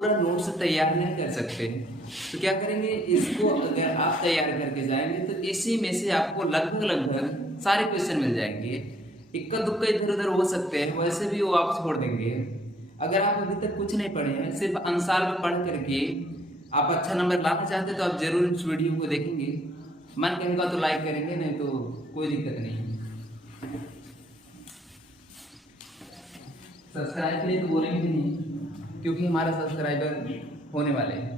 पूरा नोट्स तैयार नहीं कर सकते, तो क्या करेंगे, इसको अगर आप तैयार करके जाएंगे तो इसी में से आपको लगभग लगभग सारे क्वेश्चन मिल जाएंगे। इक्का दुक्का इधर उधर हो सकते हैं, वैसे भी वो आप छोड़ देंगे। अगर आप अभी तक कुछ नहीं पढ़े हैं, सिर्फ अनुसार में पढ़ करके आप अच्छा नंबर लाना चाहते हैं तो आप जरूर इस वीडियो को देखेंगे। मन कहेगा तो लाइक करेंगे, नहीं तो कोई दिक्कत नहीं। सब्सक्राइब के लिए तो बोलेंगे नहीं, क्योंकि हमारा सब्सक्राइबर होने वाले हैं,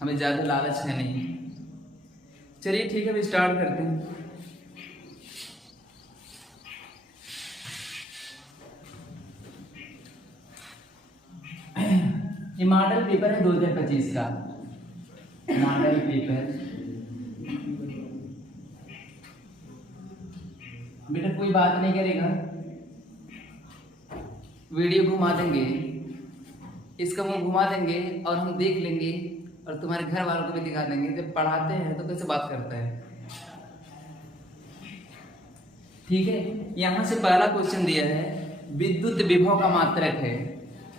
हमें ज़्यादा लालच है नहीं। चलिए ठीक है, अभी स्टार्ट करते हैं। ये मॉडल पेपर है 2025 का, मॉडल पेपर। बेटा कोई बात नहीं करेगा, वीडियो घुमा देंगे, इसका मुंह घुमा देंगे और हम देख लेंगे और तुम्हारे घर वालों को भी दिखा देंगे। जब पढ़ाते हैं तो कैसे बात करता है, ठीक है। यहाँ से पहला क्वेश्चन दिया है, विद्युत विभव का मात्रक है।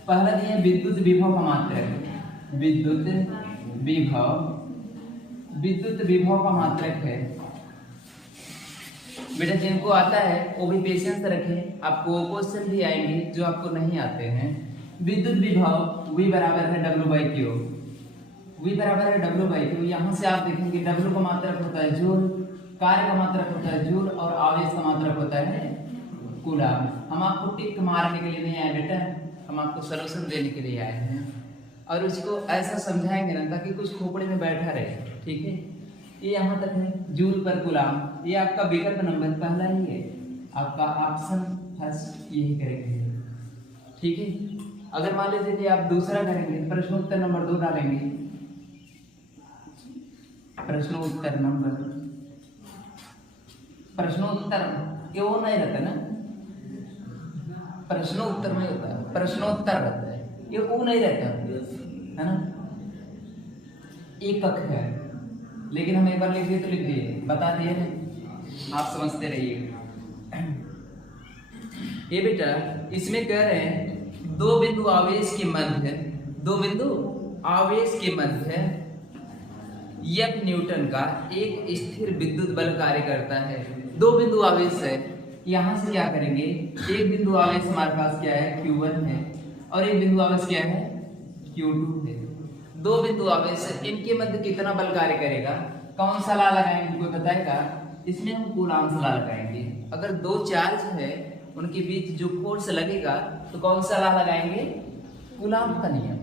पहला दिया है विद्युत विभव का मात्रक, विद्युत विभव का मात्रक है। बेटा जिनको आता है वो भी पेशेंस रखें, आपको क्वेश्चन भी आएंगे जो आपको नहीं आते हैं। विद्युत विभव V बराबर है W/Q, V बराबर है W/Q। यहाँ से आप देखेंगे W का मात्रक होता है जूल, कार्य का मात्रक होता है जूल और आवेश का मात्रक होता है कूलम। हम आपको टिक मारने के लिए नहीं आए बेटा, हम आपको सलूशन देने के लिए आए हैं और उसको ऐसा समझाएंगे ना ताकि कुछ खोपड़े में बैठा रहे, ठीक है। ये यहाँ तक है जूल पर कूलम। ये आपका विकल्प नंबर पहला ही है, आपका ऑप्शन फर्स्ट यही करेंगे, ठीक है। अगर मान लीजिए कि आप दूसरा करेंगे, प्रश्नोत्तर नंबर 2 डालेंगे, प्रश्नोत्तर नंबर, प्रश्नोत्तर ये वो नहीं रहता ना, प्रश्नोत्तर में होता है, प्रश्नोत्तर रहता है, ये वो नहीं रहता है ना। एकक है, लेकिन हम एक बार लिख दिए तो लिख दिए, बता दिए ना, आप समझते रहिए। ये बेटा इसमें कह रहे हैं दो बिंदु आवेश के मध्य, दो बिंदु आवेश के मध्य F न्यूटन का एक स्थिर विद्युत बल कार्य करता है। दो बिंदु आवेश है, यहाँ से क्या करेंगे, एक बिंदु आवेश हमारे पास क्या है Q1 है और एक बिंदु आवेश क्या है Q2 है। दो बिंदु आवेश है, इनके मध्य कितना बल कार्य करेगा, कौन सा ला लगाएंगे, कोई बताएगा। इसमें हम कूलॉम सा ला लगाएंगे। अगर दो चार्ज है उनके बीच जो फोर्स लगेगा तो कौन सा ला लगाएंगे, कूलॉम का नियम।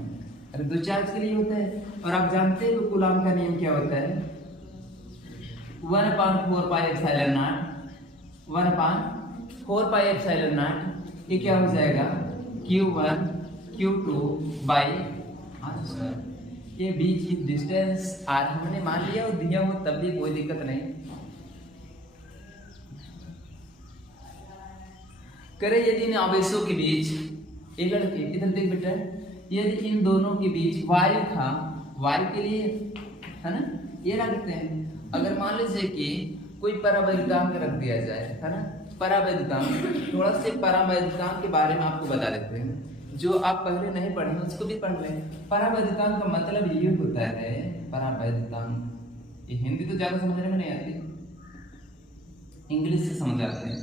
अरे दो चार्ज के लिए होता है और आप जानते हैं कूलॉम का नियम क्या होता है, 1/4 pi epsilon not, 1/4 pi epsilon not. ये क्या हो जाएगा Q1 Q2 बाई R²। ये बीच की डिस्टेंस R हमने मान लिया और दिया हो तब भी कोई दिक्कत नहीं। करे यदि इन आवेशों के बीच, एक लड़के इधर देख बेटा, यदि इन दोनों के बीच वायु था, वायु के लिए है ना, ये रखते हैं। अगर मान लीजिए कि कोई परावैद्युतांक रख दिया जाए, है ना, परावैद्युतांक, थोड़ा से परावैद्युतांक के बारे में आपको बता देते हैं, जो आप पहले नहीं पढ़े उसको भी पढ़ लें। परावैद्युतांक का मतलब ये होता है, परावैद्युतांक, ये हिंदी तो ज्यादा समझने में नहीं आती, इंग्लिश से समझ आते हैं।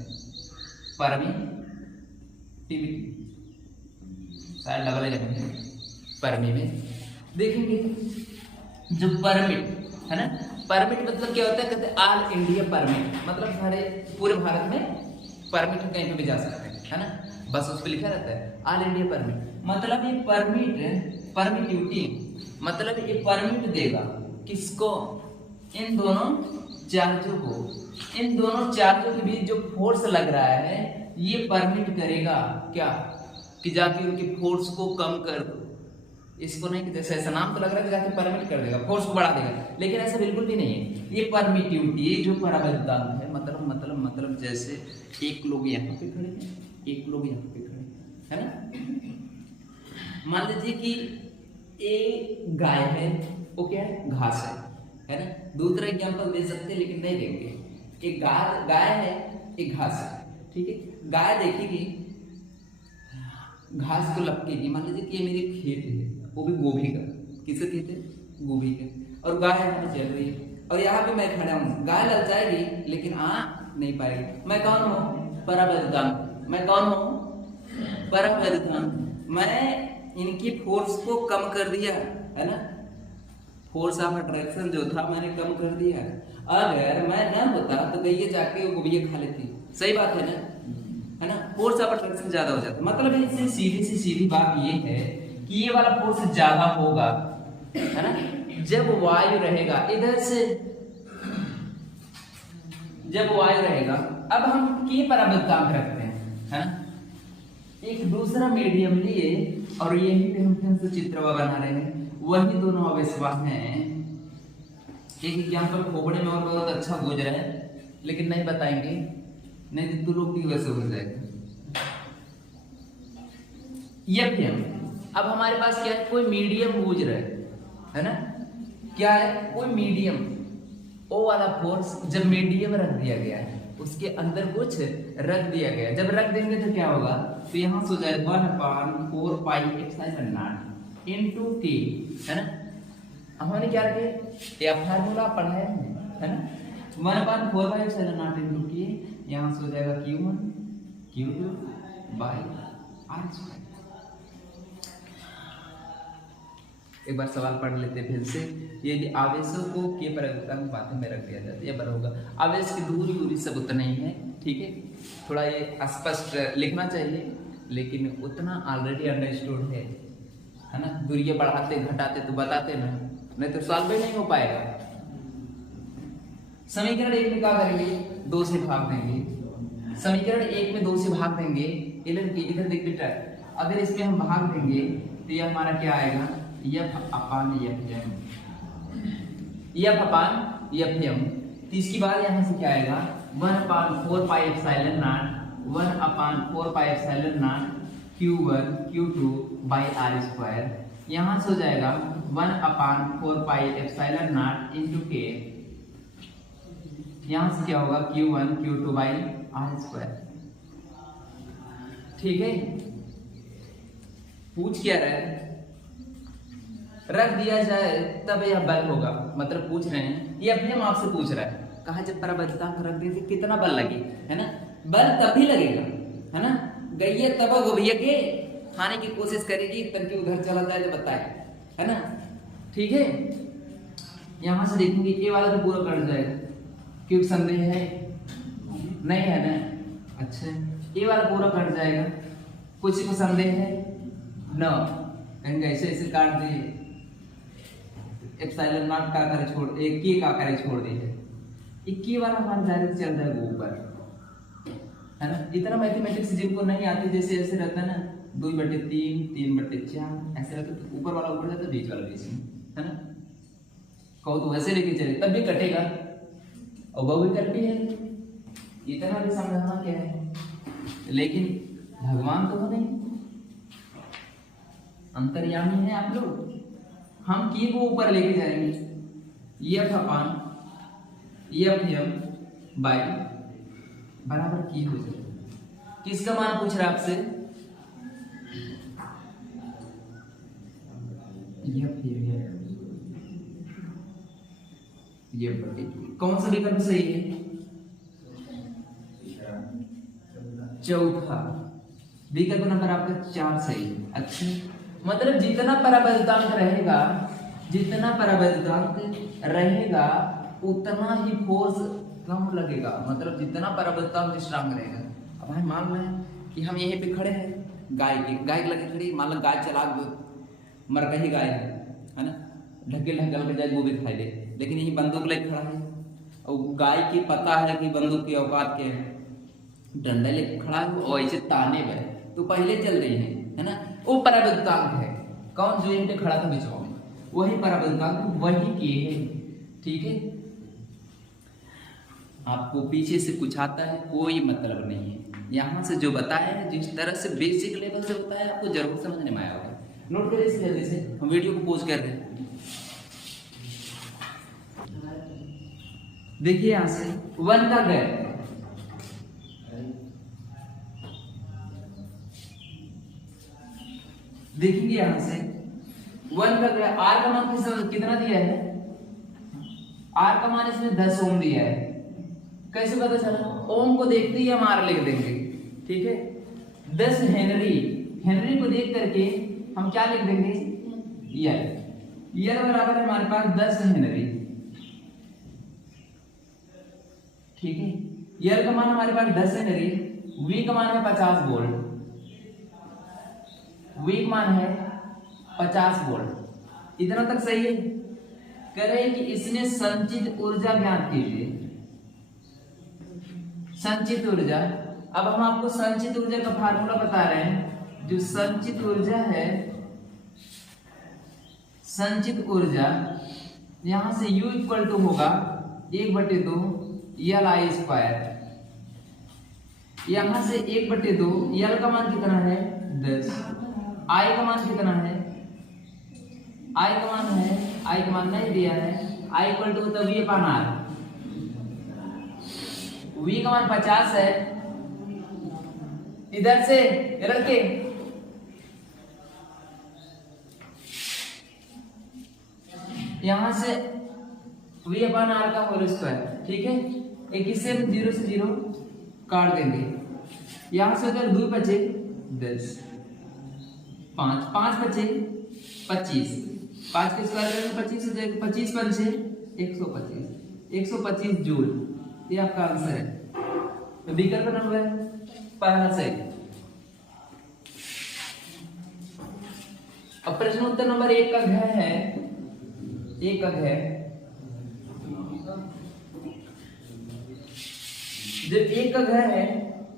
परमिटिविटी शायद डबल है, परमी में देखेंगे जो परमिट है ना, परमिट मतलब क्या होता है, कहते हैं ऑल इंडिया परमिट, मतलब सारे पूरे भारत में परमिट कहीं पे भी जा सकते हैं, है ना, बस उस पर लिखा रहता है ऑल इंडिया परमिट। मतलब ये परमिट, परमिटिविटी मतलब ये परमिट देगा किसको, इन दोनों चार्जों को, इन दोनों चार्जों के बीच जो फोर्स लग रहा है ये परमिट करेगा क्या, कि जाके उनकी फोर्स को कम कर दो। इसको नहीं, जैसे ऐसा नाम तो लग रहा है कि जाके परमिट कर देगा, फोर्स को बढ़ा देगा, लेकिन ऐसा बिल्कुल भी नहीं है। ये परमिटिविटी जो परावैद्युतांक है, मतलब जैसे एक लोग यहाँ पे खड़े हैं, एक लोग यहाँ पे खड़े हैं, है ना। मान लीजिए कि एक गाय है, वो क्या है, घास है ना। दूसरा एग्जाम्पल दे सकते हैं लेकिन नहीं देंगे। एक गाय है, एक घास है, ठीक है। गाय देखेगी, घास को लपकेगी, मान लीजिए कि ये मेरे खेत है वो भी गोभी का। किसे कहते हैं? गोभी का। और गाय यहाँ चल रही है और यहाँ पे मैं खड़ा हूँ। गाय ललचाएगी लेकिन आ नहीं पाएगी। मैं कौन हूँ? पराबैद्युतांक। मैं कौन हूँ? पराबैद्युतांक। मैं इनकी फोर्स को कम कर दिया है ना, फोर्स ऑफ अट्रैक्शन जो था मैंने कम कर दिया। अगर मैं न होता तो गैया जाके गोभी खा लेती। सही बात है ना, है ना? फोर्स ऑफ अट्रैक्शन ज्यादा हो जाता। मतलब इससे सीधी बात ये है कि ये वाला फोर्स ज्यादा होगा, है ना, जब वायु रहेगा इधर से, जब वायु रहेगा। अब हम के पराबैद्युतांक रखते हैं, है ना, एक दूसरा मीडियम लिए और यही पे हम फिर से चित्र बना रहे हैं। वही दोनों अवेशवा हैं। एक एग्जाम्पल खोपड़े में और बहुत अच्छा गुजरा है लेकिन नहीं बताएंगे, नहीं तो तू लोग की वैसे हो जाएगा। यम, अब हमारे पास क्या है? कोई मीडियम बूझ रहा है ना, क्या है? कोई मीडियम ओ वाला फोर्स जब मीडियम रख दिया गया है, उसके अंदर कुछ रख दिया गया, जब रख देंगे तो क्या होगा? तो यहाँ से हो जाएगा 1/4 पाई एप्सिलॉन नॉट इनटू के, है ना। हमने क्या रखे? या फार्मूला पढ़ाया है ना, 1/4 पाई एप्सिलॉन नॉट इनटू के। यहाँ से हो जाएगा Q1 Q2 बाई r²। एक बार सवाल पढ़ लेते फिर से। यदि आवेशों को के पराबैद्युतांक माध्यम में रख दिया जाता है, यह पर होगा। आवेश की दूरी सब उतना ही है, ठीक है। थोड़ा ये स्पष्ट लिखना चाहिए लेकिन उतना ऑलरेडी अंडरस्टूड है ना। दूरियां बढ़ाते घटाते तो बताते ना, नहीं तो सॉल्व ही नहीं हो पाएगा। समीकरण 1 में क्या करेंगे? 2 से भाग देंगे। समीकरण 1 में 2 से भाग देंगे। इधर देख बेटा, अगर इसमें हम भाग देंगे तो ये हमारा क्या आएगा? F अपान Fm। तो इसकी बात यहाँ से क्या आएगा? 1/4 pi epsilon not 1/4 pi epsilon not Q1 Q2 by r²। यहाँ से हो जाएगा 1/4 पाई एप्सिलॉन नॉट इनटू के। यहाँ से क्या होगा? Q1 Q2 by r²। ठीक है, पूछ क्या रहा है? रख दिया जाए तब यह बल होगा। मतलब पूछ रहे हैं, ये अपने आप से पूछ रहा है, कहा जब पराबैद्युतांक रख दिए कितना बल लगे, है ना। बल तभी लगेगा, है ना। गैया तब गोभिया के खाने की कोशिश करेगी, तनके उधर चला जाए तो बताए, है ना। ठीक है, यहां से देखेंगे ये वाला तो पूरा कट जाएगा, क्योंकि संदेह है नहीं, है ना। अच्छा, ये वाला पूरा कट जाएगा। कुछ को संदेह है न, कहेंगे ऐसे ऐसे काट दिए, एप्सिलॉन नॉट का करे छोड़, एक के का करे छोड़ दिए, एक के वाला हमारा डायरेक्ट चल रहा है ऊपर, है ना। इतना मैथमेटिक्स जिनको नहीं आती, जैसे ऐसे रहता है ना 2/3 3/4 ऐसे रहता, तो ऊपर वाला ऊपर जाता, बीच वाला बीच में, है ना। कहो तो वैसे लेके चले तब भी कटेगा, और बहुविकल्प भी है। इतना भी समझाना क्या है, लेकिन भगवान तो नहीं, अंतर्यामी है आप लोग। हम की को ऊपर लेके जाएंगे। F अपान Fm बाई बराबर की हो जाएगा। किसका मान पूछ रहा है आपसे? कौन सा विकल्प सही है? चौथा विकल्प नंबर आपका 4 सही है। अच्छा, मतलब जितना पराबैद्युतांक रहेगा उतना ही फोर्स कम लगेगा। मतलब जितना पराबैद्युतांक स्ट्रांग रहेगा। अब भाई मान लें कि हम यहीं पे खड़े हैं, गाय के लगे खड़ी, मान लो गाय चला मर गई गाय है ना, ढकेल के जाए वो भी खाई दे, लेकिन यही बंदूक लेके खड़ा है और गाय की पता है कि बंदूक की औकात के है, डंडा लेके खड़ा है और ऐसे ताने में तो पहले चल रही है ना। वो पराबैद्युतांक है। कौन? जो यहीं पे खड़ा था बीचों में, वही पराबैद्युतांक, वही के है। ठीक है, आपको पीछे से कुछ आता है कोई मतलब नहीं है। यहाँ से जो बताया है, जिस तरह से बेसिक लेवल से बताया है, आपको जरूर समझने में आया होगा। नोट करिए इसे जल्दी से, हम वीडियो को पोज कर रहे हैं। देखिए यहाँ से 1 का गैप, देखेंगे यहाँ से 1 का गया, आर का मान कितना दिया है, आर का मान इसमें 10 ओम दिया है। कैसे पता चला, ओम को देखते ही हम आर लिख देंगे, ठीक है। 10 हेनरी, हेनरी को देख करके हम क्या लिख देंगे, यल बराबर है हमारे पास 10 हेनरी, ठीक है। यल का मान हमारे पास 10 हेनरी, वी का मान है 50 वोल्ट, वी का मान है 50 वोल्ट। इतना तक सही है। कह रहे हैं कि इसमें संचित ऊर्जा ज्ञात कीजिए, संचित ऊर्जा। अब हम आपको संचित ऊर्जा का फार्मूला बता रहे हैं। जो संचित ऊर्जा है, संचित ऊर्जा यहां से U इक्वल टू होगा 1/2 LI²। यहां से 1/2, L का मान कितना है 10, I का मान कितना है, I का मान है, I का मान नहीं दिया है, I इक्वल टू होता है V/R, V का मान 50 है। इधर से लड़के यहां से V/R का होल स्क्वायर, ठीक है। एक इससे 0 से 0 काट देंगे, यहां से अगर 2 बचे 10, 5 बचे 25, 5 के स्क्वायर करेंगे 25 हो जाएगा, 25 पंचे 125, 125 जूल। ये आपका आंसर है। विकल्प नंबर पहला सही। अब प्रश्न उत्तर नंबर 1 का घ है, 1 का घ, जो 1 का घ है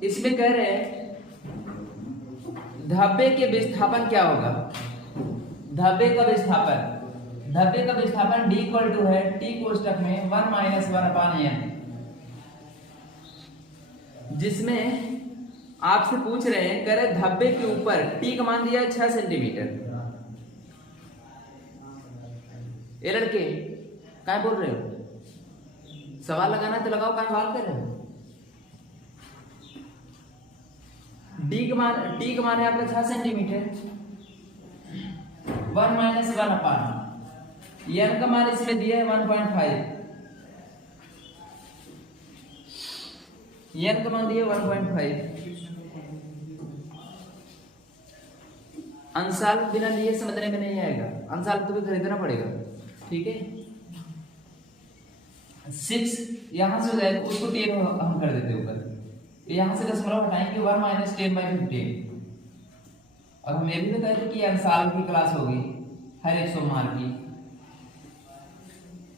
इसमें कह रहे हैं धब्बे के विस्थापन क्या होगा, धब्बे का विस्थापन, धब्बे का विस्थापन D इक्वल टू है T कोष्टक में 1 - 1/n, जिसमें आपसे पूछ रहे हैं, कह रहे धब्बे के ऊपर T का मान दिया है 6 सेंटीमीटर। ये लड़के क्या बोल रहे हो, सवाल लगाना तो लगाओ, क्या सवाल कर रहे हो। T का मान है आपका 6 सेंटीमीटर, 1 - 1/n, N का मान इसमें दिया है 1.5, N का मान दिया 1.5। अंशाल बिना लिए समझने में नहीं आएगा, अंशाल तुम्हें खरीदना पड़ेगा, ठीक है। 6 यहां से हो जाएगा, उसको 10 हम कर देते ऊपर, यहां से दशमलव हटाएंगे 1 - 10/15। और हम ये भी बताए थे कि अंशाल की क्लास होगी हर 1 सोमवार की,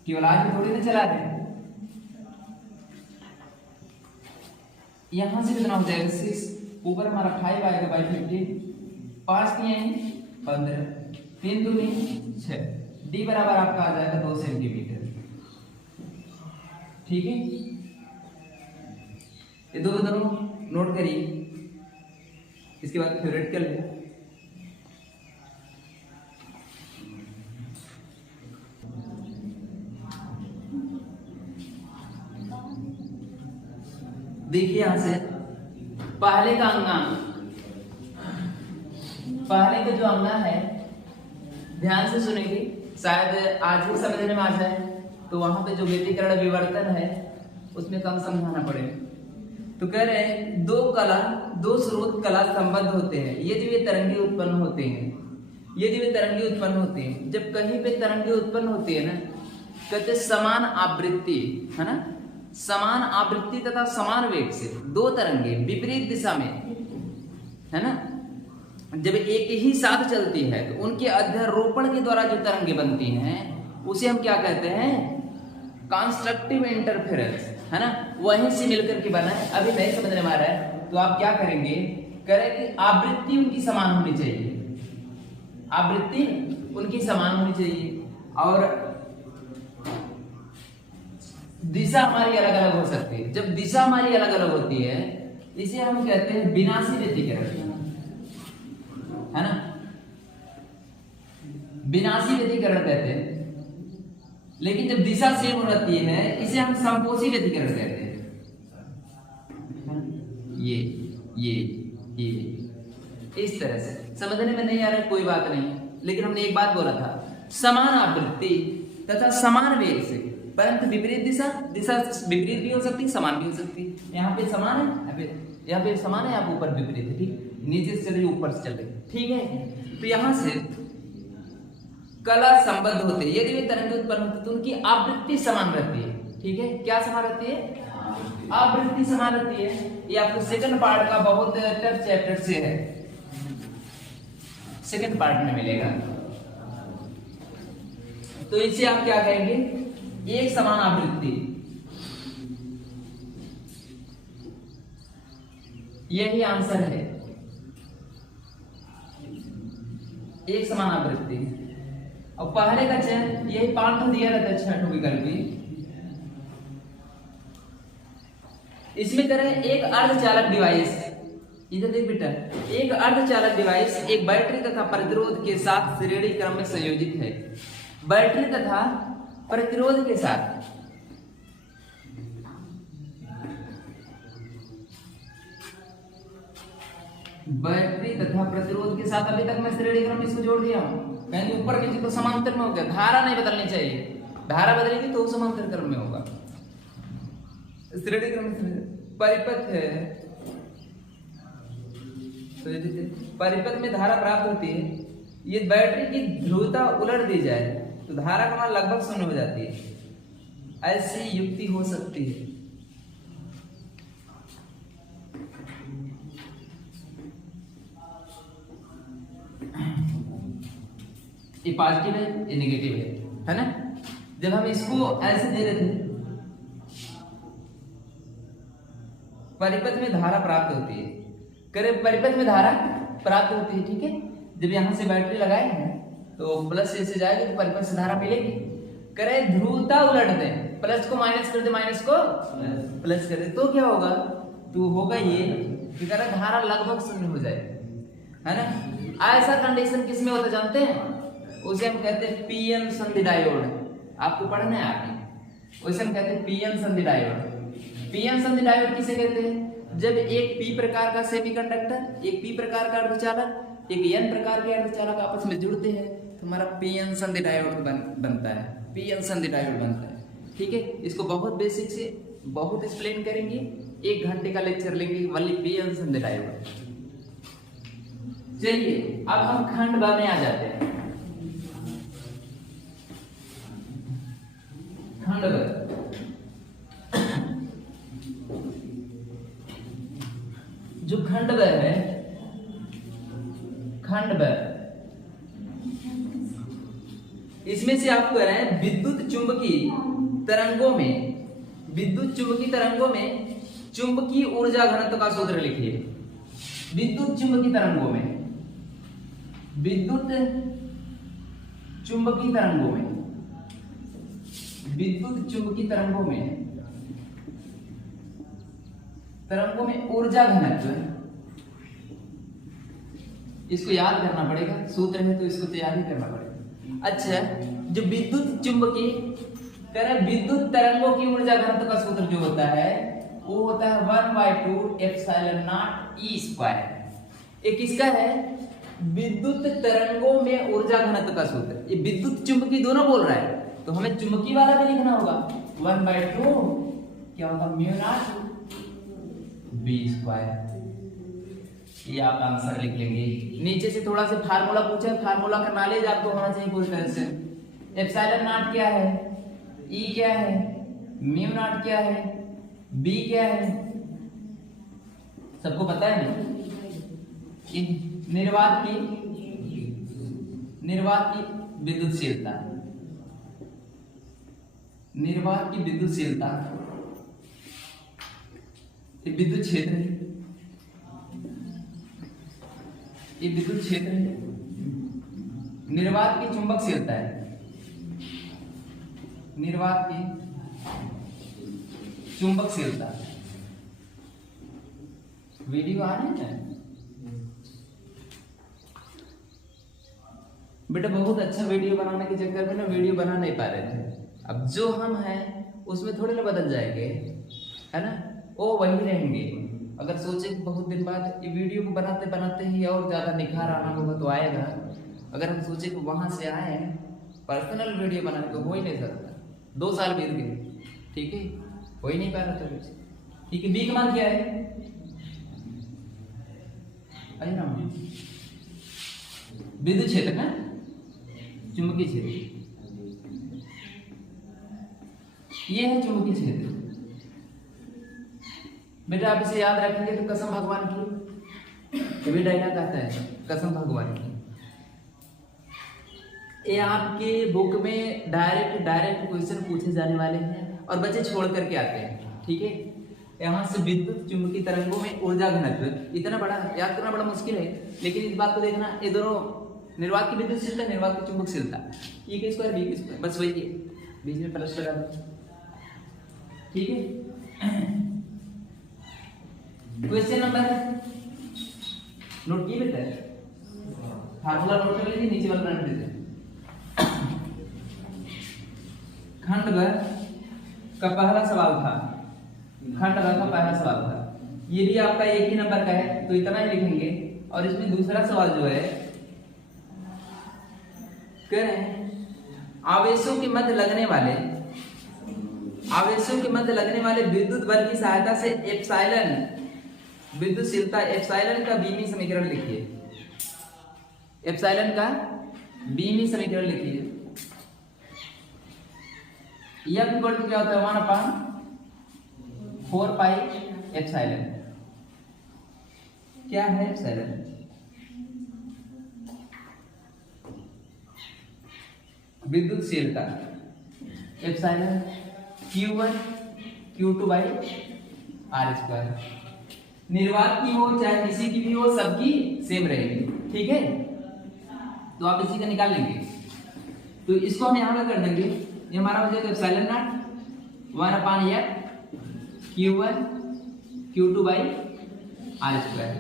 केवल आज थोड़ी ना चला रहे। यहां से कितना हो जाएगा 6, ऊपर हमारा 5 आएगा बाई 15, 5 3 15, 3 दूनी 6, D बराबर आपका आ जाएगा 2 सेंटीमीटर, ठीक है। ये दोनों नोट करिए, इसके बाद थ्योरेटिकल है। देखिए यहां से पहले का अंगांक, पहले का जो अंगांक है ध्यान से सुनेंगे, शायद आज भी समझने में आ जाए, तो वहां पे जो व्यतिकरण विवर्तन है उसमें कम समझाना पड़ेगा। तो कह रहे हैं दो स्रोत कला संबद्ध होते हैं यदि वे तरंगे उत्पन्न होते हैं, यदि वे तरंगे उत्पन्न होते हैं। जब कहीं पे तरंगे उत्पन्न होती है ना, कहते समान आवृत्ति, है ना, समान आवृत्ति तथा समान वेग से दो तरंगे विपरीत दिशा में, है ना, जब एक ही साथ चलती है तो उनके अध्यारोपण के द्वारा जो तरंगे बनती हैं उसे हम क्या कहते हैं, कंस्ट्रक्टिव इंटरफेरेंस, है ना, वहीं से मिलकर के बना है। अभी नहीं समझने में आ रहा है तो आप क्या करेंगे, करें कि आवृत्ति उनकी समान होनी चाहिए, आवृत्ति उनकी समान होनी चाहिए और दिशा हमारी अलग अलग हो सकती है। जब दिशा हमारी अलग अलग होती है इसे हम कहते हैं विनाशी व्यतिकरण, है ना, विनाशी व्यतिकरण कहते हैं। लेकिन जब दिशा सेम हो जाती है इसे हम समपोषी व्यतिकरण कहते हैं। ये इस तरह से समझने में नहीं आ रहा है कोई बात नहीं, लेकिन हमने एक बात बोला था, समान आवृत्ति तथा समान वेग से, परंतु विपरीत दिशा विपरीत भी हो सकती है, समान भी हो सकती है। यहाँ पे समान है, यहाँ पे समान है, यहाँ पे ऊपर विपरीत है, ठीक, नीचे से चल रही ऊपर से चल रही, ठीक है। तो यहाँ से कला संबद्ध होते हैं, यदि वे तरंग उत्पन्न होती तो उनकी आवृत्ति समान रहती है, ठीक है। क्या समान रहती है? आवृत्ति समान रहती है। ये आपको सेकंड पार्ट का बहुत टफ चैप्टर से है, सेकंड पार्ट में मिलेगा। तो इसे आप क्या कहेंगे? एक समान आवृत्ति, यही आंसर है, एक समान आवृत्ति। और पहले का चयन यही 5 दिया रहता है, 6 विकल्प भी। इसमें करें एक अर्धचालक डिवाइस, इधर देख बेटा, एक अर्धचालक डिवाइस एक बैटरी तथा प्रतिरोध के साथ श्रेणी क्रम में संयोजित है। बैटरी तथा प्रतिरोध के साथ, बैटरी तथा प्रतिरोध के साथ, अभी तक मैं श्रेणी क्रम में इसको जोड़ दिया हूं, यानी ऊपर नीचे तो समांतर में हो गया। धारा नहीं बदलनी चाहिए, धारा बदलेगी तो समांतर क्रम में होगा। श्रेणी क्रम में परिपथ है, तो परिपथ में धारा प्राप्त होती है। ये बैटरी की ध्रुवता उलट दी जाए तो धारा का मान लगभग 0 हो जाती है। ऐसी युक्ति हो सकती है। ये पॉजिटिव है, ये नेगेटिव है ना। जब हम इसको ऐसे दे रहे थे, परिपथ में धारा प्राप्त होती है, करीब परिपथ में धारा प्राप्त होती है, ठीक है। जब यहां से बैटरी लगाए हैं तो प्लस से जाएगी तो परिपथ से धारा मिलेगी। करे ध्रुवता उलट दें, प्लस को माइनस कर दे, माइनस को प्लस कर दे, तो क्या होगा? तो होगा ये कि धारा लगभग 0 हो जाए, है ना। ऐसा कंडीशन किस में होता जानते हैं? उसे हम कहते हैं पीएन संधि डायोड। आपको पढ़ना है आगे, उसे हम कहते हैं पीएन संधि डायोड। पीएन संधि डायोड किसे कहते हैं? जब एक पी प्रकार का सेमीकंडक्टर, एक पी प्रकार का अर्धचालक, एक एन प्रकार के अर्धचालक आपस में जुड़ते हैं तो हमारा पीएन संधि डायोड बनता है, पीएन संधि डायोड बनता है, ठीक है। इसको बहुत बेसिक से बहुत एक्सप्लेन करेंगे, 1 घंटे का लेक्चर लेंगे वाली पीएन संधि डायोड। चलिए अब हम खंड ब में आ जाते हैं। खंड ब, जो खंड ब है, खंड ब, इसमें से आपको कह रहे हैं विद्युत चुंबकीय तरंगों में, विद्युत चुंबकीय तरंगों में चुंबकीय ऊर्जा घनत्व का सूत्र लिखिए। विद्युत चुंबकीय तरंगों में, विद्युत चुंबकीय तरंगों में, विद्युत चुंबकीय तरंगों में, तरंगों में ऊर्जा घनत्व, इसको याद करना पड़ेगा, सूत्र है तो इसको तैयार ही करना पड़ेगा। अच्छा, जो विद्युत चुंबकीय विद्युत तरंगों की ऊर्जा घनत्व का सूत्र जो होता है वो होता है 1/2 एप्सिलॉन नॉट ई स्क्वायर। ये किसका है? विद्युत तरंगों में ऊर्जा घनत्व का सूत्र। ये विद्युत चुंबकीय दोनों बोल रहा है तो हमें चुंबकीय वाला भी लिखना होगा। 1/2 क्या होगा? Mu not be square. ये आप आंसर लिख लेंगे। नीचे से थोड़ा सा फार्मूला पूछा है, फार्मूला का नॉलेज आपको होना चाहिए पूरी तरह से। एप्सिलॉन नॉट क्या है, ई क्या है, म्यू नॉट क्या है, बी क्या है, सबको पता है ना। निर्वात की विद्युतशीलता, निर्वात की विद्युतशीलता, विद्युत क्षेत्र है, ये विद्युत क्षेत्र है। निर्वात की चुंबकशीलता है, निर्वात की चुंबकशीलता। वीडियो आ रही है बेटा? बहुत अच्छा वीडियो बनाने के चक्कर में ना वीडियो बना नहीं पा रहे थे। अब जो हम हैं उसमें थोड़े ना बदल जाएंगे, है ना, वो वही रहेंगे। अगर सोचे बहुत दिन बाद ये वीडियो को बनाते बनाते ही और ज्यादा निखार आना होगा तो आएगा, अगर हम सोचे कि वहां से आए पर्सनल वीडियो बनाने को हो ही नहीं सकता, 2 साल बीत गए, ठीक है, हो ही नहीं पा रहा था कुछ, ठीक है। बी का मान क्या है, अरे ना विद्युत क्षेत्र ना, चुंबकीय क्षेत्र, ये है चुंबकीय क्षेत्र। बेटा आप इसे याद रखेंगे तो कसम भगवान की, ये भी डायलॉग आता है, कसम भगवान की। ये आपके बुक में डायरेक्ट क्वेश्चन पूछे जाने वाले हैं और बच्चे छोड़ करके आते हैं, ठीक है। यहाँ से विद्युत चुंबकीय तरंगों में ऊर्जा घनत्व इतना बड़ा याद करना बड़ा मुश्किल है, लेकिन इस बात को देखना, ये दोनों निर्वात की विद्युतशीलता, निर्वात की चुंबकशीलता, ए के स्क्वायर बी के स्क्वायर, बस वही है, बीच में प्लस लगा दो, ठीक है। क्वेश्चन नंबर नोट किए बेटा, फार्मूला नोट कर लीजिए, नीचे वाला रख दीजिए। खंड ग का पहला सवाल था, खंड ग का पहला सवाल था, ये भी आपका एक ही नंबर का है तो इतना ही लिखेंगे। और इसमें दूसरा सवाल जो है, कह रहे हैं आवेशों के मध्य लगने वाले, आवेशों के मध्य लगने वाले विद्युत बल की सहायता से एप्सिलॉन, विद्युतशीलता एप्सिलॉन का बीमी समीकरण लिखिए, एप्सिलॉन का बीमी समीकरण लिखिए। यह इक्वल टू क्या होता है, 1/4 पाई एप्सिलॉन। क्या है एप्सिलॉन, विद्युतशीलता epsilon Q1 Q2 by are square. निर्वात की हो चाहे किसी की भी हो, सबकी सेम रहेगी, ठीक है। तो आप इसी का निकाल लेंगे, तो इसको हम यहां पर कर देंगे, ये हमारा हो जाएगा epsilon naught 1/f Q1 Q2 by are square.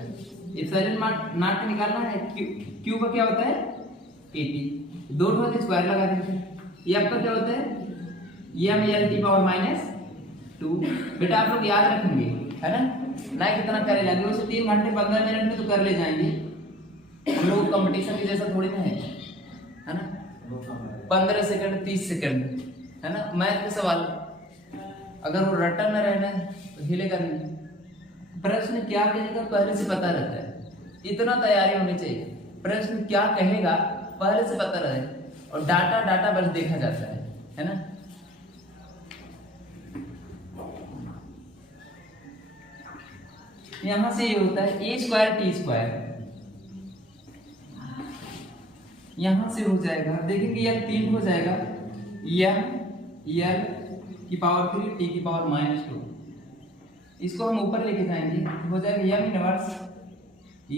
Epsilon naught का निकालना है, Q का क्या होता है 80, 2 ठो स्क्वायर लगा देते हैं। ये आपका क्या होता है m/2। बेटा आप लोग याद रखेंगे, है ना, ना कितना करे जाएंगे, उसे 3 घंटे 15 मिनट में तो कर ले जाएंगे। हम लोग कंपटीशन के जैसा थोड़ी ना है ना, 15 सेकंड 30 सेकंड, है ना। मैथ के सवाल अगर वो रटन में रहना है तो हिलेगा नहीं। प्रश्न क्या कहेगा पहले से पता रहता है, इतना तैयारी होनी चाहिए, प्रश्न क्या कहेगा पहले से पता रहे, और डाटा बस देखा जाता है ना। यहां से ये होता है a स्क्वायर टी स्क्वायर, यहां से हो जाएगा, देखेंगे यह 3 हो जाएगा, l की पावर 3 t की पावर -2। इसको हम ऊपर लेके जाएंगे, हो जाएगा m इनवर्स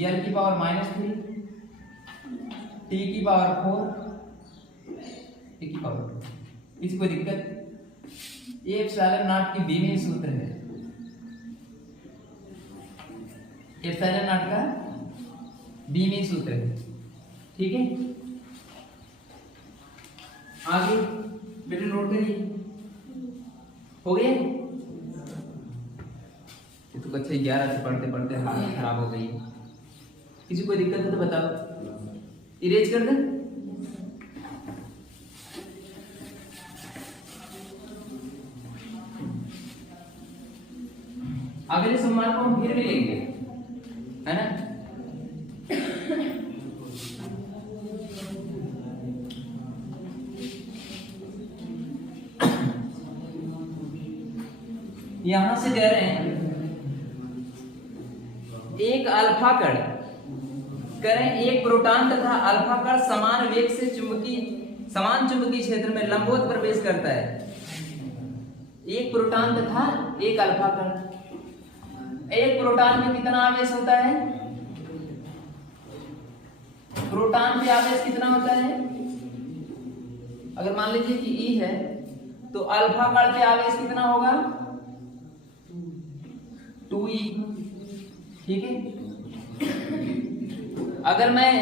l की पावर -3 t की पावर 4 t की पावर 2। इसको दिक्कत, ये एप्सिलॉन नॉट की बीमी सूत्र है, एप्सिलॉन नॉट का बीमी सूत्र है, ठीक है। आगे बेटे नोट करिए, हो गया। ये तो कक्षा 11 से पढ़ते पढ़ते हालत खराब हो गई, किसी को दिक्कत है तो बताओ, इरेज कर दे। अगले सोमवार को हम फिर मिलेंगे, है ना। यहां से कह रहे हैं एक अल्फा कण, कह रहे हैं एक प्रोटॉन तथा अल्फा कण समान वेग से समान चुंबकीय क्षेत्र में लंबवत प्रवेश करता है। एक प्रोटॉन तथा एक अल्फा कण, एक प्रोटॉन में कितना आवेश होता है, प्रोटॉन पे आवेश कितना होता है, अगर मान लीजिए कि E है तो अल्फा कण पे आवेश कितना होगा 2E, ठीक है। अगर मैं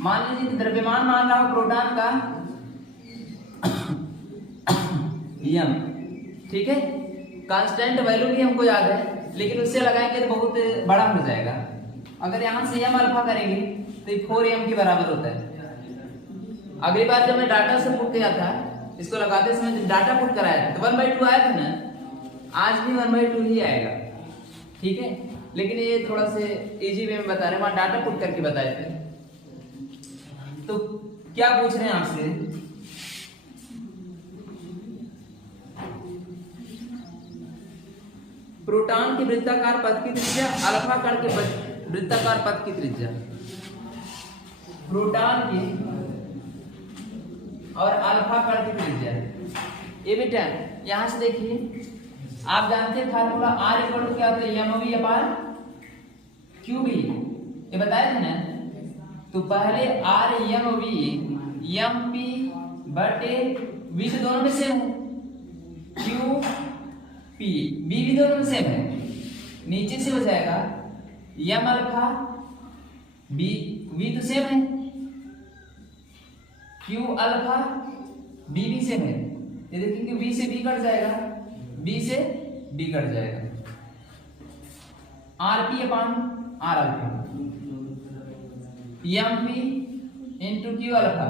मान लीजिए द्रव्यमान मान रहा हूं प्रोटॉन का m, ठीक है, कांस्टेंट वैल्यू भी हमको याद है, लेकिन उससे लगाएंगे तो बहुत बड़ा हो जाएगा। अगर यहां से m अल्फा करेंगे तो तो ये 4m के बराबर होता है। अगली बार जब मैं डाटा से पुट किया था, इसको लगाते समय जब डाटा पुट कराया था तो 1/2 आया था ना, आज भी 1/2 ही आएगा, ठीक है। लेकिन ये थोड़ा से इजी वे में बता रहे हैं, वहां डाटा पुट करके बताए थे। तो क्या पूछ रहे हैं आपसे, प्रोटॉन की वृत्ताकार पथ की त्रिज्या, अल्फा कण के वृत्ताकार पथ की त्रिज्या, प्रोटॉन की और अल्फा कण की त्रिज्या। ये बेटा यहां से देखिए, आप जानते हैं फार्मूला R इक्वल टू क्या होता है, mv अपान qb, ये बताया था ना। तो पहले R mv mp बटे v से दोनों में सेम है, q p b भी दोनों में सेम है, नीचे से हो जाएगा m अल्फा b v तो सेम है, q अल्फा b भी सेम है। ये देखेंगे v से b कट जाएगा, b से b कट जाएगा, rp अपान r alpha mp into q alpha,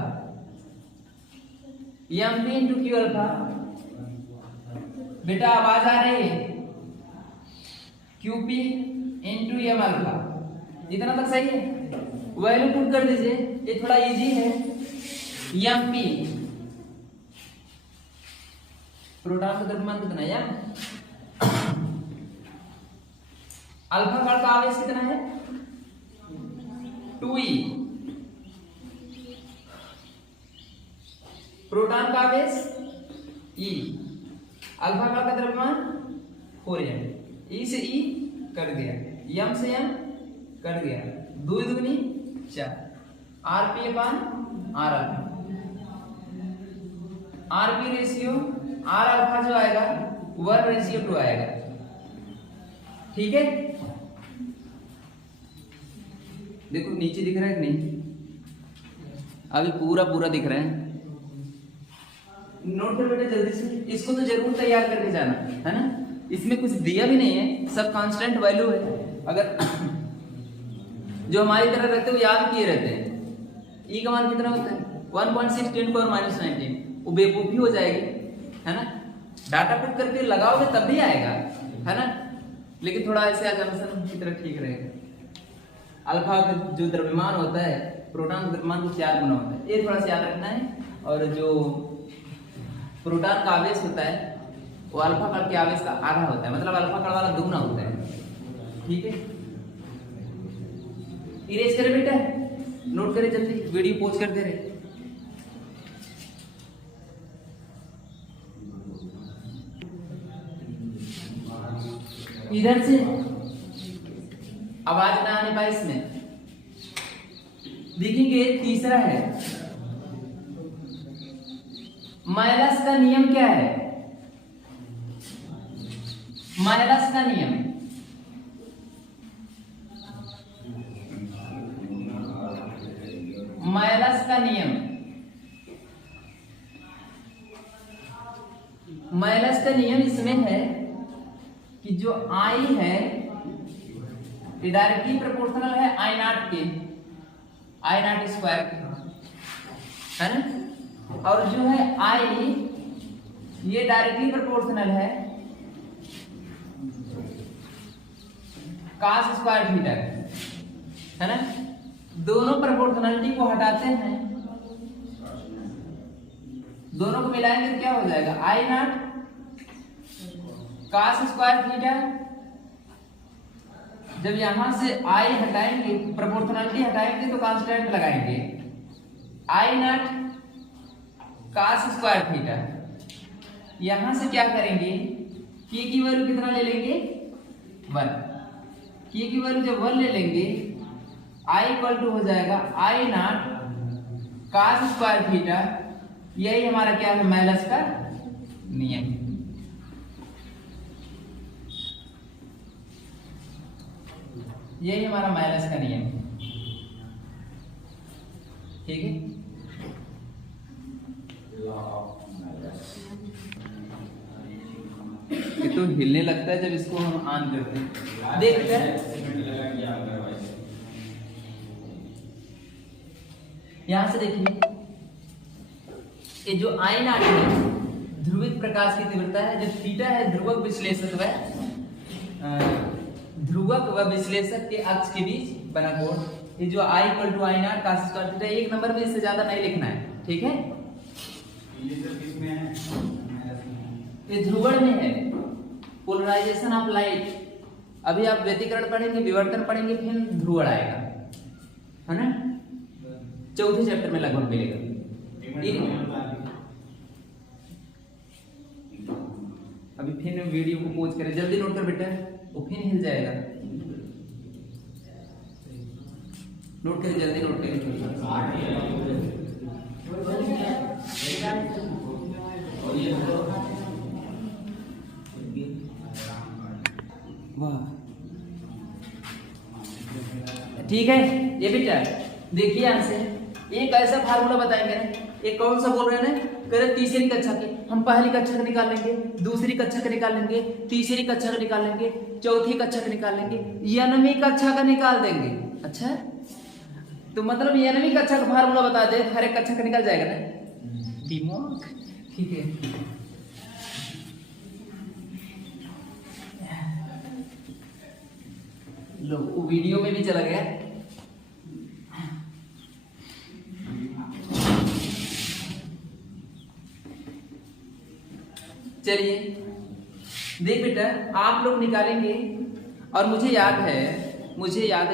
mp into q alpha. बेटा आवाज आ रही है, qp इंटू m अल्फा, इतना तक सही है। वैल्यू पुट कर दीजिए, ये थोड़ा इजी है। mp प्रोटॉन का द्रव्यमान कितना है, अल्फा कण का आवेश कितना है 2e, प्रोटॉन का आवेश e, अल्फा कण का द्रव्यमान 4m, e से e कट गया, m से m कट गया, 2 दूनी 4, rp अपान r alpha, rp ratio r alpha जो आएगा 1:2 आएगा, ठीक है। देखो नीचे दिख रहा है कि नहीं, अभी पूरा पूरा दिख रहा है। नोट कर बेटा जल्दी से, इसको तो जरूर तैयार करके जाना है ना, इसमें कुछ दिया भी नहीं है, सब कांस्टेंट वैल्यू है। अगर जो हमारी तरह रहते हैं वो याद किए रहते हैं, ई का मान कितना होता है 1.6 × 10⁻⁹, वो बेवकूफी हो जाएगी, है ना। डाटा पुट करके लगाओगे तब भी आएगा, है ना, लेकिन थोड़ा ऐसे अजम्पशन की तरह ठीक रहेगा। अल्फा का जो द्रव्यमान होता है प्रोटॉन के द्रव्यमान को 4 गुना होता है, ये थोड़ा सा याद रखना है। और जो प्रोटॉन का आवेश होता है वो अल्फा कण के आवेश का आधा होता है, मतलब अल्फा कण वाला दुगना होता है, ठीक है। इरेज करें बेटा, नोट करें जल्दी, वीडियो पॉज करते रहे। इधर से आवाज ना आने पाए इसमें, देखेंगे तीसरा है माइलस का नियम क्या है। माइलस का नियम, माइलस का नियम, माइलस का नियम इसमें है कि जो आई है ये डायरेक्टली प्रोपोर्शनल है आई नॉट के, आई नॉट स्क्वायर है ना, और जो है आई ये डायरेक्टली प्रोपोर्शनल है cos स्क्वायर थीटा, है ना। दोनों प्रोपोर्शनलिटी को हटाते हैं, दोनों को मिलाएंगे तो क्या हो जाएगा आई नॉट cos स्क्वायर थीटा। जब यहां से आई हटाएंगे, प्रोपोर्शनलिटी हटाएंगे तो कांस्टेंट लगाएंगे, आई नॉट cos स्क्वायर थीटा। यहां से क्या करेंगे, k की वैल्यू कितना ले लेंगे 1, k की वैल्यू जब 1 ले लेंगे i इक्वल टू हो जाएगा आई नॉट cos स्क्वायर थीटा। यही हमारा क्या है माइलस का नियम, यही हमारा माइलस का नियम, ठीक है। ये तो हिलने लगता है जब इसको हम ऑन करते हैं, देखते हैं। यहां से देखिए ये जो I नॉट है ध्रुवित प्रकाश की तीव्रता है, जो थीटा है ध्रुवक विश्लेषक के अक्ष के बीच बना कोण। ये जो I equal to I naught cos square theta, एक नंबर में इससे ज्यादा नहीं लिखना है, ठीक है। ये ध्रुवण में है, पोलराइजेशन ऑफ लाइट। अभी आप व्यतिकरण पढ़ेंगे, विवर्तन पढ़ेंगे, फिर ध्रुवण आएगा, है ना, चौथे चैप्टर में लगभग मिलेगा। अभी फिर वीडियो को पॉज करें, जल्दी नोट कर बेटा, वो फिर हिल जाएगा। नोट करें, जल्दी नोट करें। वाह, ठीक है। ये बेटा देखिए यहां से एक ऐसा फार्मूला बताएंगे ना, ये कौन सा बोल रहे हैं ना, कह रहे तीसरी कक्षा की, हम पहली कक्षा का निकाल लेंगे, दूसरी कक्षा का निकाल लेंगे, तीसरी कक्षा का निकाल लेंगे, चौथी कक्षा का निकाल लेंगे, 9वीं कक्षा का निकाल देंगे। अच्छा, तो मतलब 9वीं कक्षा का फार्मूला बता दे, हर एक कक्षा का निकल जाएगा ना दिमाग, ठीक है। लो वो वीडियो में भी चला गया। चलिए देख बेटा, आप लोग निकालेंगे और मुझे याद है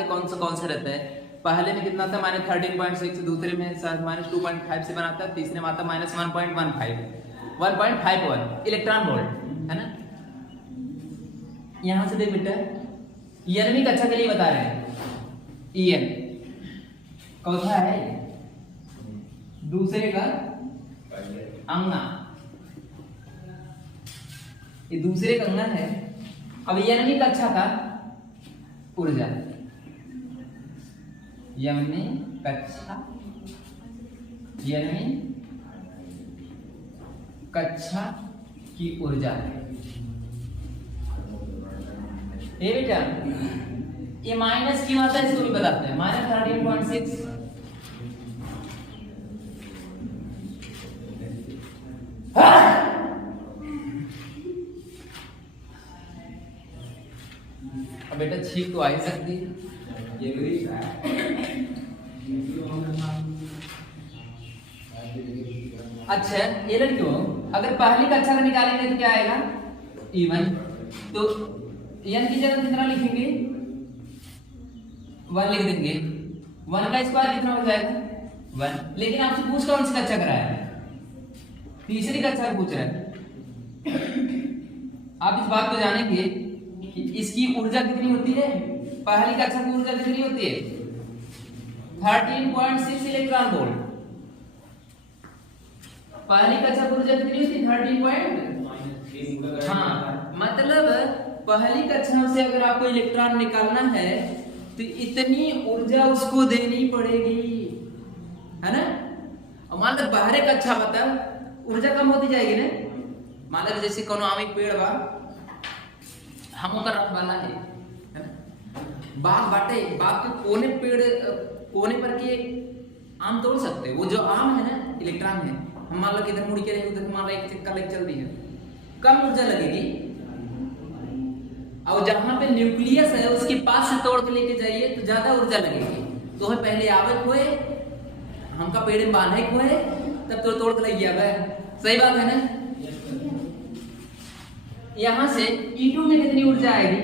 कौन सा रहता है। पहले में कितना था, -13.6, दूसरे में -2.5 से बनाता है, तीसरे में आता -1.51 इलेक्ट्रॉन वोल्ट, है ना। यहां से देख बेटा, 9वीं कक्षा के लिए बता रहे हैं। EN कौन सा है, दूसरे का अंगना, ये दूसरे का अंगना है। अब 9वीं कक्षा का ऊर्जा, 9वीं कक्षा की ऊर्जा। ये बेटा ये माइनस क्यों आता है इसको भी बताते हैं। -13.6 अब बेटा छींक तो आ ही सकती है, अच्छा ये लड़कियों अगर पहली कक्षा का निकालेंगे तो क्या आएगा, E1, तो n की जगह कितना लिखेंगे, 1 लिख देंगे। 1 का स्क्वायर कितना हो जाएगा 1। लेकिन आपसे पूछ कौन सी कक्षा कराया है, तीसरी कक्षा पूछ रहा है। आप इस बात को जानेंगे कि इसकी ऊर्जा कितनी होती है, पहली कक्षा की ऊर्जा कितनी होती है 13.6 इलेक्ट्रॉन वोल्ट। पहली कक्षा की ऊर्जा कितनी होती है 13. हाँ मतलब पहली कक्षा से अगर आपको इलेक्ट्रॉन निकालना है तो इतनी ऊर्जा उसको देनी पड़ेगी, है ना। और मान लो बाहर कक्षा बता ऊर्जा कम होती जाएगी ना। मान लो जैसे कोनो आम एक पेड़ बा, हम ओकर रखवाला है ना, बाग बाटे, बाग के कोने पर के आम तोड़ सकते, वो जो आम है ना इलेक्ट्रॉन है, हम मान लो कि इधर मुड़ के रहेंगे उधर मान लो एक चक्कर लेके चल दी है, कम ऊर्जा लगेगी। और जहां पे न्यूक्लियस है उसके पास से तोड़ के लेके जाइए तो ज्यादा ऊर्जा लगेगी। तो हमें पहले आवे खोए, हमका पेड़ में बांधे खोए, तब तो तोड़ के लग गया। सही बात है ना। यहां से E2 में कितनी ऊर्जा आएगी,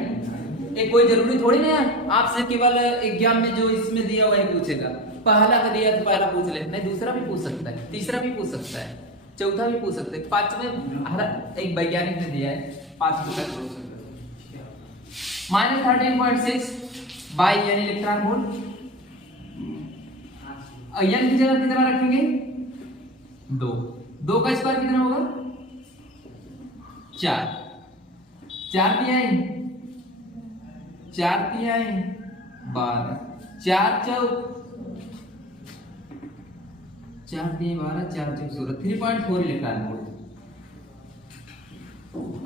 एक कोई जरूरी थोड़ी ना आपसे केवल एग्जाम में जो इसमें दिया हुआ है पूछेगा। पहला का दिया तो पहला पूछ ले, नहीं दूसरा भी पूछ सकता है, तीसरा भी पूछ सकता है, चौथा भी पूछ सकते हैं, पांचवें एक वैज्ञानिक ने दिया है 5 तक पूछ सकते। -13.6 by n electron volt. n की जगह कितना रखेंगे 2 का स्क्वायर कितना होगा 4 तिहाई 12 4 चौक 4 3 12 4 चौक 16 3.4 इलेक्ट्रॉन वोल्ट।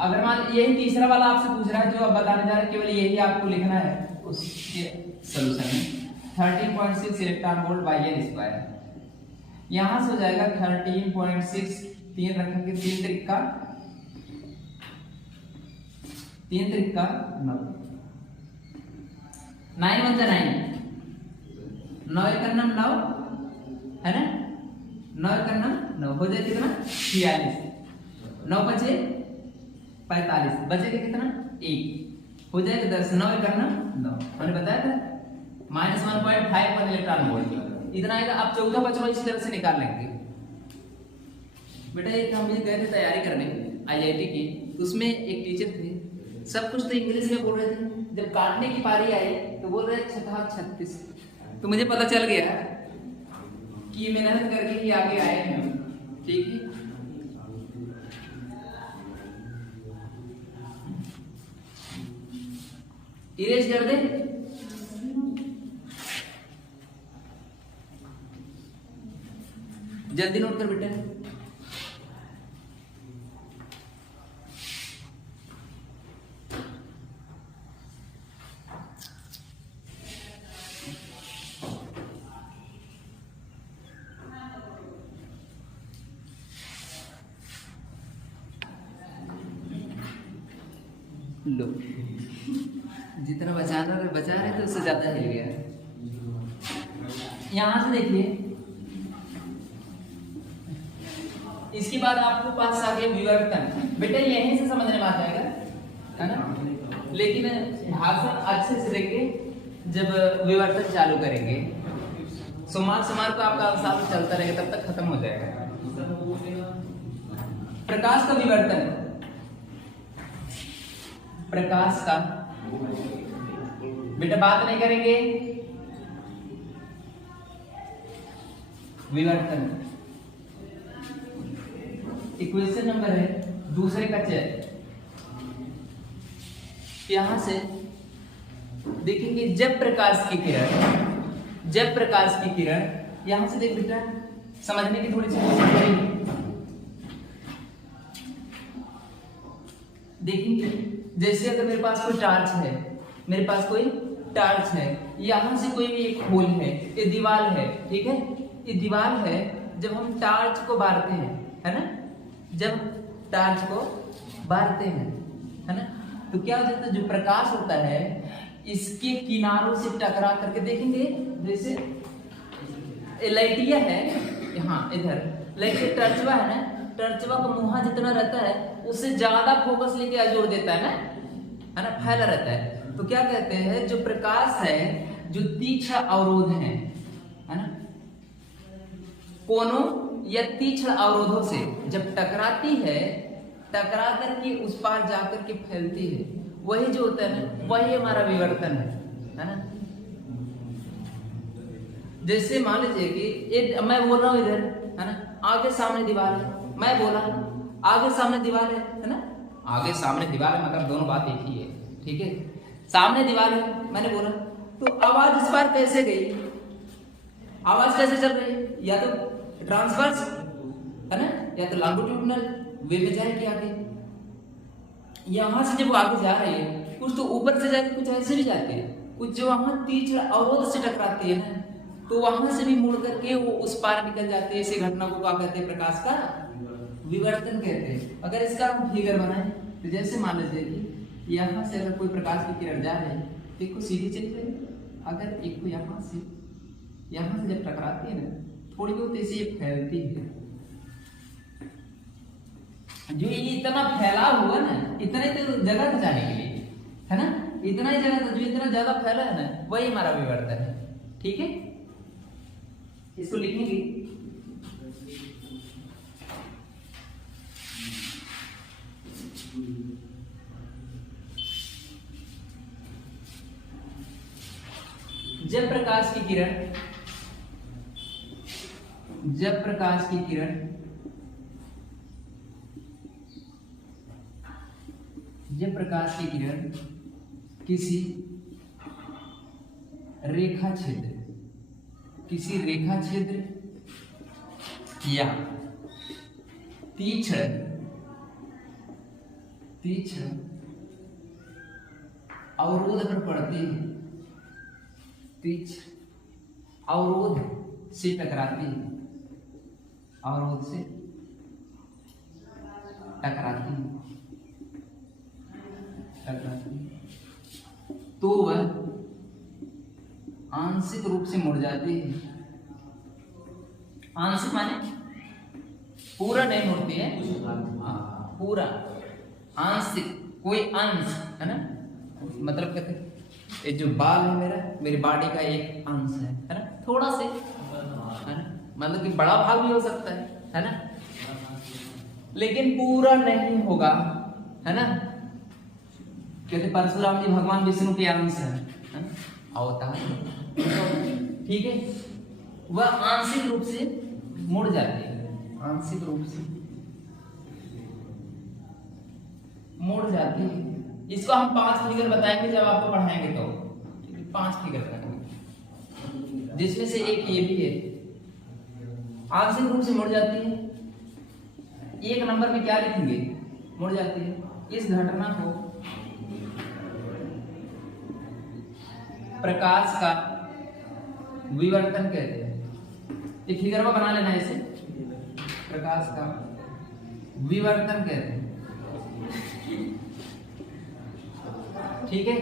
अगर मान यही तीसरा वाला आपसे पूछ रहा है जो अब बताने जा रहे हैं, केवल यही आपको लिखना है उसके सॉल्यूशन में 13.6 electron volt by n square. यहां से हो जाएगा 13.6, 3 रखेंगे, 3 त्रिका 9, 9 1 9, 9 1 9 है ना, 9 1 9 हो जाए कितना 46, 9 बचे 45, बचेगा कितना 1, हो जाएगा 10, 9 1 9 मैंने बताया था -1.51 इलेक्ट्रॉन वोल्ट इतना आएगा। अब चौथा पांचवा इस तरह से निकाल लेंगे बेटा। एक हम ये गए थे तैयारी करने IIT की, उसमें एक टीचर थे, सब कुछ तो इंग्लिश में बोल रहे थे, जब काटने की पारी आई तो बोल रहे 36, तो मुझे पता चल गया कि मेहनत करके ही आगे आए हैं। ठीक है, इरेज कर दे। जल्दी नोट कर बेटा। लो, जितना बचा रहे थे उससे ज्यादा हिल गया। यहां से देखिए, इसके बाद आपको पास आ गया विवर्तन। बेटा यहीं से समझने में आ जाएगा, है ना, लेकिन भाषण अच्छे से देंगे जब विवर्तन चालू करेंगे। सोमवार को आपका साल चलता रहेगा, तब तक खत्म हो जाएगा। प्रकाश का विवर्तन, प्रकाश का बेटा बात नहीं करेंगे, विवर्तन इक्वेशन नंबर है दूसरे का चेक। यहां से देखेंगे जब प्रकाश की किरण, यहां से देख बेटा, समझने की थोड़ी सी कोशिश करेंगे। देखेंगे जैसे अगर मेरे पास कोई टार्च है, यहां से कोई भी एक होल है, ये दीवार है, ठीक है, ये दीवार है। जब हम टार्च को बारते हैं, है ना, जब टार्च को बारते हैं, है ना, तो क्या हो जाता है, जो प्रकाश होता है इसके किनारों से टकरा करके, देखेंगे जैसे लाइटिया है यहाँ, इधर लाइटिया टर्चवा है ना, टर्चवा का मुहा जितना रहता है उससे ज्यादा फोकस लेके जोड़ देता है ना, फैला रहता है। तो क्या कहते हैं, जो प्रकाश है, जो तीक्ष्ण अवरोध है ना, कोनों या तीक्ष्ण अवरोधों से जब टकराती है, टकरा करके उस पार जाकर के फैलती है, वही जो होता है ना, वही हमारा विवर्तन है ना। जैसे मान लीजिए कि मैं बोल रहा हूं इधर, है ना, आगे सामने दीवार है, मैं बोला आगे सामने दीवार है ना, आगे सामने दीवार है, मतलब दोनों बात एक ही है, ठीक है। सामने दीवार है, मैंने बोला, तो आवाज इस पार कैसे गई, आवाज कैसे चल रही है, या तो ट्रांसवर्स, है ना, या तो लॉन्गिट्यूडिनल वे में जाएगी आगे। यहां से जब वो आगे जा रही है, कुछ तो ऊपर से जाती, कुछ ऐसे भी जाती है, कुछ जो वहां तीक्ष्ण अवरोध से टकराती है ना, तो वहां से भी मुड़ करके वो उस पार निकल जाते हैं। इसी घटना को क्या कहते हैं, प्रकाश का विवर्तन कहते हैं। अगर इसका हम फिगर बनाएं तो जैसे मान लीजिए कि यहाँ से अगर कोई प्रकाश की किरण जा रही है, एक को सीधी चली जाएगी, अगर एक को यहाँ से जब टकराती है ना, थोड़ी बहुत ऐसे ये फैलती है। जो ये इतना फैलाव हुआ ना, इतने तो जगह था जाने के लिए, है ना, इतना ही जगह था, जो इतना ज्यादा फैला है ना, वही हमारा विवर्तन है, ठीक है। इसको लिखेंगे, जब प्रकाश की किरण किसी रेखा क्षेत्र या तीक्ष्ण अवरोध पर पड़ती है, तीक्ष्ण अवरोध से टकराती है, और उससे टकराती तो वह आंशिक रूप से मुड़ जाती है। आंशिक माने पूरा नहीं मुड़ती है, पूरा आंशिक, कोई अंश है ना, मतलब कहते हैं ये जो बाल है मेरा, मेरी बॉडी का एक अंश है ना, थोड़ा से है ना, मतलब कि बड़ा भाग भी हो सकता है ना, लेकिन पूरा नहीं होगा है ना। कहते परशुराम जी भगवान विष्णु के अंश है ना, अवतार, ठीक है। वह आंशिक रूप से मुड़ जाती है, आंशिक रूप से मुड़ जाती है। इसको हम 5 फिगर बताएंगे जब आपको पढ़ाएंगे तो, ठीक है, 5 फिगर बताएंगे, जिसमें से एक ये भी है, आंशिक रूप से मुड़ जाती है। 1 नंबर में क्या लिखेंगे, मुड़ जाती है। इस घटना को प्रकाश का विवर्तन कहते हैं। ये फिगर में बना लेना इसे, प्रकाश का विवर्तन कहते हैं, ठीक है।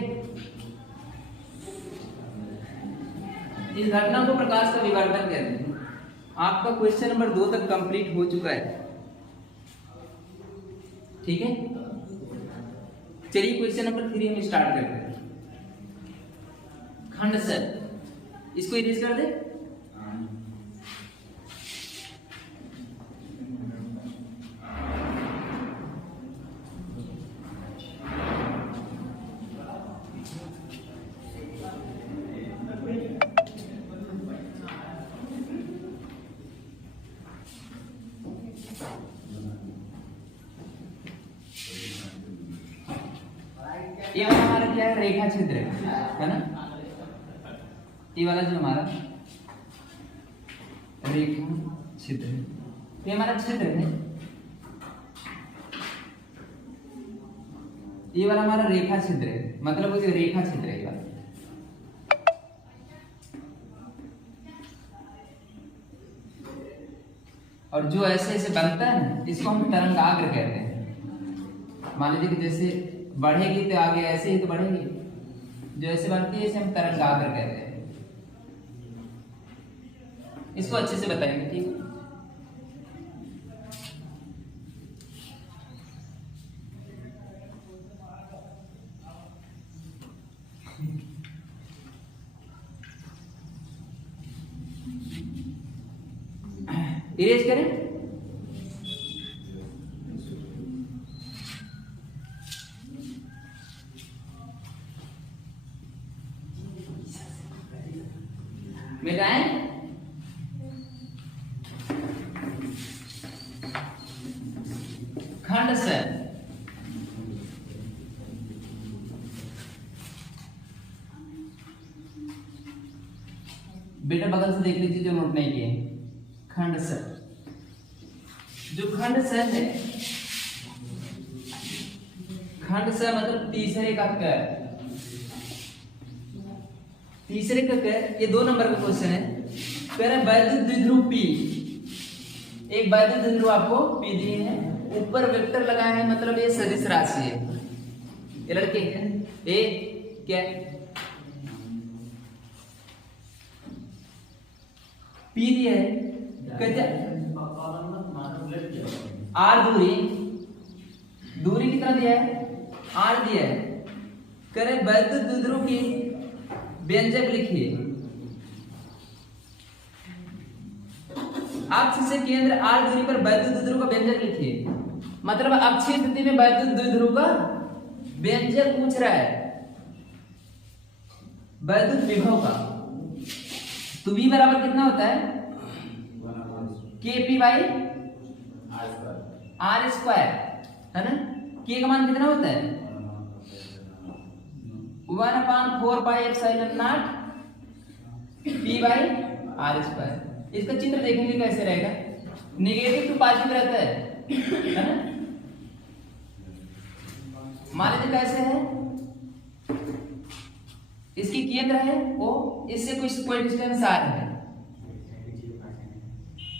इस घटना को प्रकाश का विवर्तन कहते हैं। आपका क्वेश्चन नंबर 2 तक कंप्लीट हो चुका है, ठीक है। चलिए क्वेश्चन नंबर 3 हम स्टार्ट करते हैं। खंड सर, इसको इरेज कर दे। ये वाला हमारा क्या है, रेखा छिद्र है ना। ये वाला जो हमारा रेखा छिद्र है, ये हमारा छिद्र है। ये वाला हमारा रेखा छिद्र है, मतलब वो रेखा छिद्र है। और जो ऐसे ऐसे बनता है ना, इसको हम तरंगाग्र कहते हैं। मान लीजिए कि जैसे बढ़ेगी तो आगे ऐसे ही तो बढ़ेगी, जो ऐसे बनती है इसे हम तरंगाग्र कहते हैं। इसको अच्छे से बताएंगे, ठीक है। इरेज करें। मिटाएं। खंड से बेटा बगल से देख लीजिए जो नोट नहीं किए। खंड से, जो खंड से है, खंड से मतलब तीसरे का कर, तीसरे का कर। ये 2 नंबर का क्वेश्चन है। कह रहे वैद्युत द्विध्रुव P, एक वैद्युत द्विध्रुव आपको P दिए हैं, ऊपर वेक्टर लगाया है, मतलब ये सदिश राशि है। ये लड़के हैं, ए क्या P दिया है, कहते R दूरी, दूरी कितना दिया है, R दिया है। कह रहे वैद्युत द्विध्रुव की व्यंजक लिखिए। अक्ष से केंद्र R दूरी पर वैद्युत द्विध्रुव का व्यंजक लिखिए। मतलब अक्षीय स्थिति में वैद्युत द्विध्रुव का व्यंजक पूछ रहा है, वैद्युत विभव का। तो V बराबर कितना होता है, KP बाई R स्क्वायर है ना। K का मान कितना होता है, 1/4 pi epsilon not P by R square. इसका चित्र देखेंगे कैसे रहेगा, नेगेटिव टू पॉजिटिव रहता है ना। मान लीजिए कैसे है, इसकी केंद्र है O, इससे कोई डिस्टेंस R है,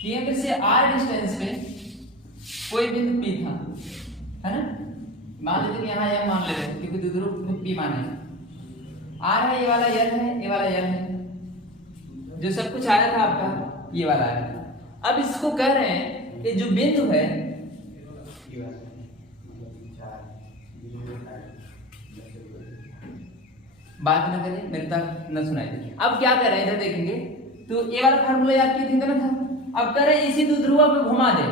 केंद्र से r डिस्टेंस पे कोई बिंदु P था, है ना। मान लीजिए कि यहाँ m मान ले रहे हैं क्योंकि द्विध्रुव में P माने r है, ये वाला l है, ये वाला l है, जो सब कुछ आया था आपका ये वाला है। अब इसको कह रहे हैं कि जो बिंदु है बात न करें, मेरे तक न सुनाई दे। अब क्या कर रहे हैं इधर देखेंगे तो ये वाला फार्मूला याद किए थे कितना था। अब कर रहे हैं इसी ध्रुव पे घुमा दे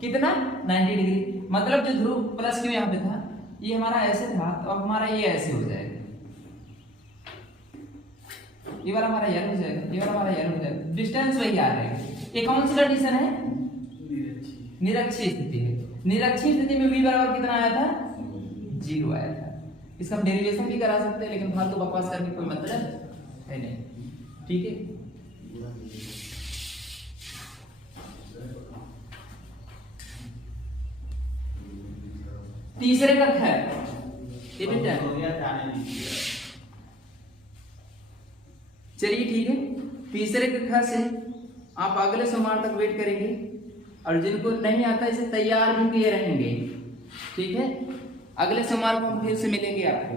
कितना 90 डिग्री, मतलब जो ध्रुव प्लस क्यों यहाँ पे था, ये हमारा ऐसे था तो अब हमारा ये ऐसे हो जाएगा, ये वाला हमारा यार हो जाएगा, ये वाला हमारा यार हो जाएगा, डिस्टेंस वही आ रहा है। ये कौन सी कंडीशन है, निरक्षीय स्थिति है। निरक्षीय स्थिति में v बराबर कितना आया था 0 आया था। इसका हम डेरिवेशन भी करा सकते हैं लेकिन फालतू बकवास करने कोई मतलब है नहीं, ठीक है। तीसरे का खैर ये बेटा चलिए ठीक है। तीसरे कक्षा से आप अगले सोमवार तक वेट करेंगे और जिनको नहीं आता इसे तैयार भी किए रहेंगे, ठीक है। अगले सोमवार को हम फिर से मिलेंगे आपको,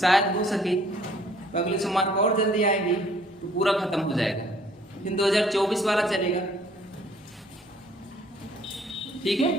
शायद हो सके तो अगले सोमवार को और जल्दी आएंगे तो पूरा खत्म हो जाएगा, फिर 2024 वाला चलेगा, ठीक है।